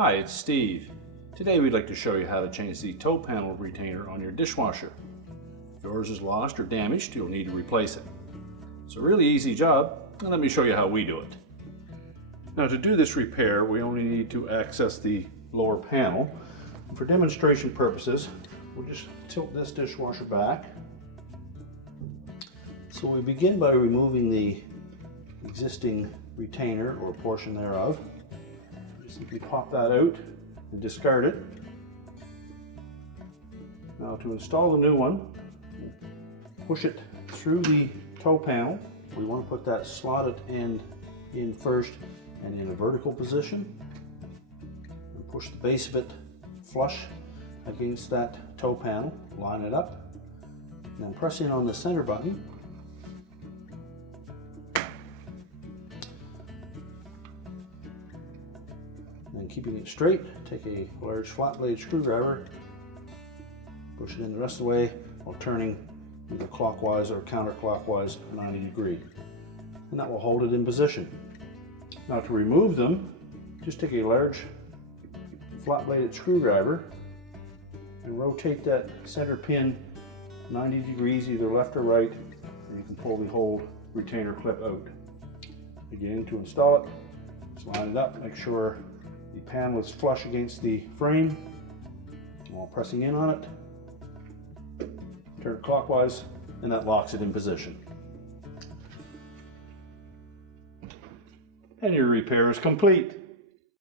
Hi, it's Steve. Today we'd like to show you how to change the toe panel retainer on your dishwasher. If yours is lost or damaged, you'll need to replace it. It's a really easy job, and let me show you how we do it. Now to do this repair, we only need to access the lower panel. For demonstration purposes, we'll just tilt this dishwasher back. So we begin by removing the existing retainer or portion thereof. Simply pop that out and discard it. Now to install the new one, push it through the toe panel. We want to put that slotted end in first and in a vertical position. And push the base of it flush against that toe panel, line it up, and then press in on the center button. And keeping it straight, take a large flat blade screwdriver, push it in the rest of the way while turning either clockwise or counterclockwise 90 degrees. And that will hold it in position. Now to remove them, just take a large flat bladed screwdriver and rotate that center pin 90 degrees either left or right, and you can pull the whole retainer clip out. Again, to install it, just line it up, make sure the panel is flush against the frame while pressing in on it. Turn it clockwise, and that locks it in position. And your repair is complete.